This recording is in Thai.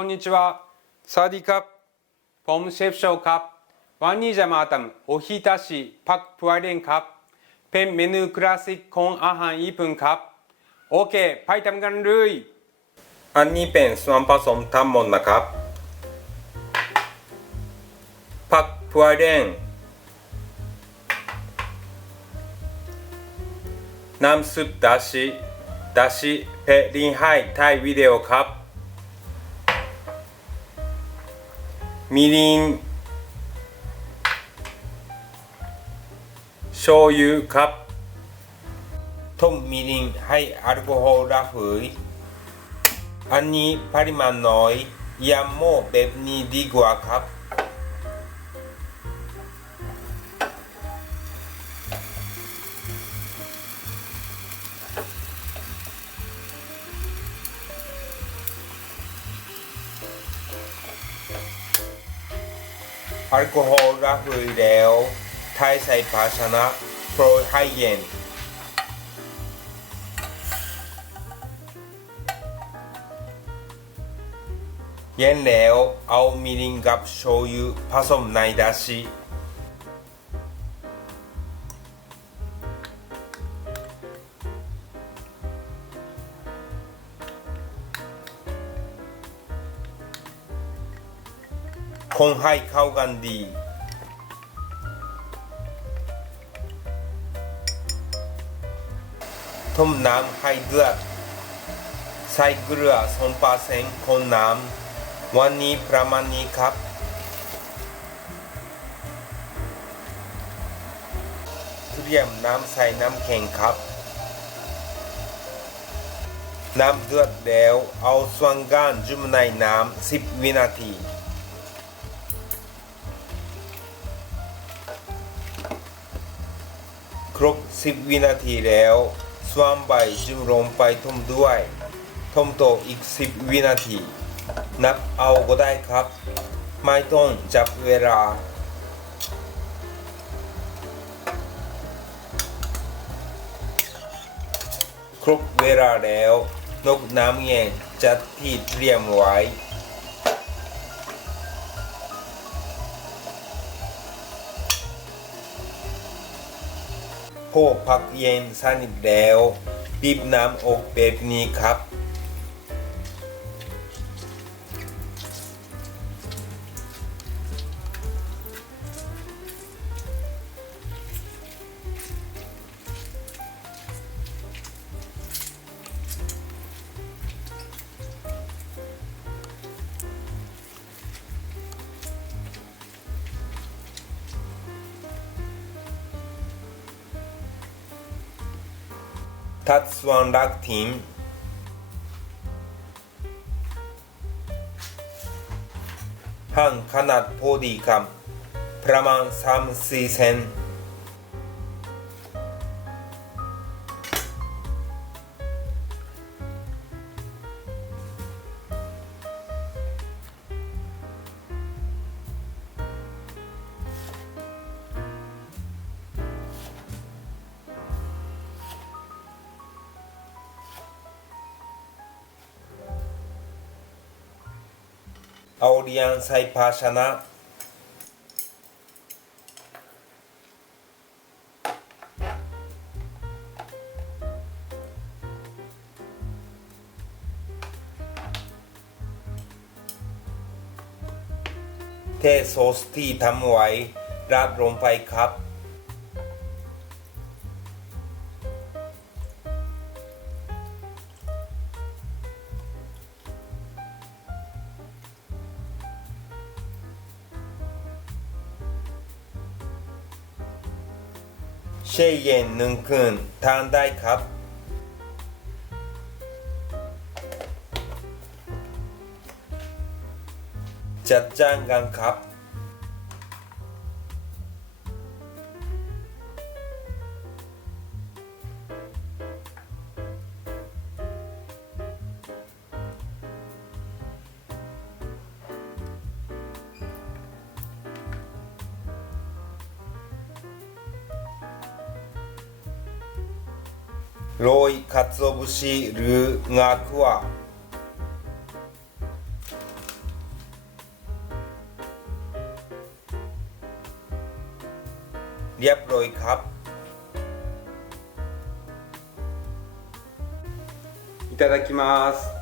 こんにちは。サディカップ。ポムシェフショーカップ。ワンニージャマータム。おひたし。パックプワレンカップ。ペンメヌークラシックコンアハンイープンカップ。オーケー。パイタムガンルイ。アンニーペンスワンパソンタンモンナカップ。パクプワレン。ナムスプシ、ダシペリンハイタイビデオカップ。みりん醤油ครับต้มมีรินให้แอลกอฮอล์ระเหยอันนี้ปริมาณน้อยยำโม่แบบนี้ดีกว่าครับ แอลกอฮอล์ระเหยแล้วเทใส่ภาชนะโปรยให้เย็นเย็นแล้ว คนให้เข้ากันดี ต้มน้ำให้เดือดใส่เกลือสองเปอร์เซ็นต์คนน้ำวันนี้ประมาณนี้ครับ เตรียมน้ำใส่น้ำแข็งครับ น้ำเดือดแล้วเอาส่วนก้านจุ่มในน้ำ10วินาที ครบ 10 วินาทีแล้ว สวนใบจึงลงไปทุ่มด้วยทุ่มโตออีก 10 วินาที นับเอาก็ได้ครับ ไม่ต้องจับเวลา ครบเวลาแล้ว นกน้ำเย็นจัดที่เตรียมไว้ พวกผักเย็นสนิทแล้วบีบน้ำออกแบบนี้ครับ ทัดส่วนรักทิ้งหั่นขนาดพ เอาเรียงใส่ภาชนะ เทโซสที่ทำไว้ราดลงไปครับ เช่เย็นหนึ่งคืนทานได้ครับ จัดจ้างกันครับ ロイカツオブシルガクワリアプロイカいただきます。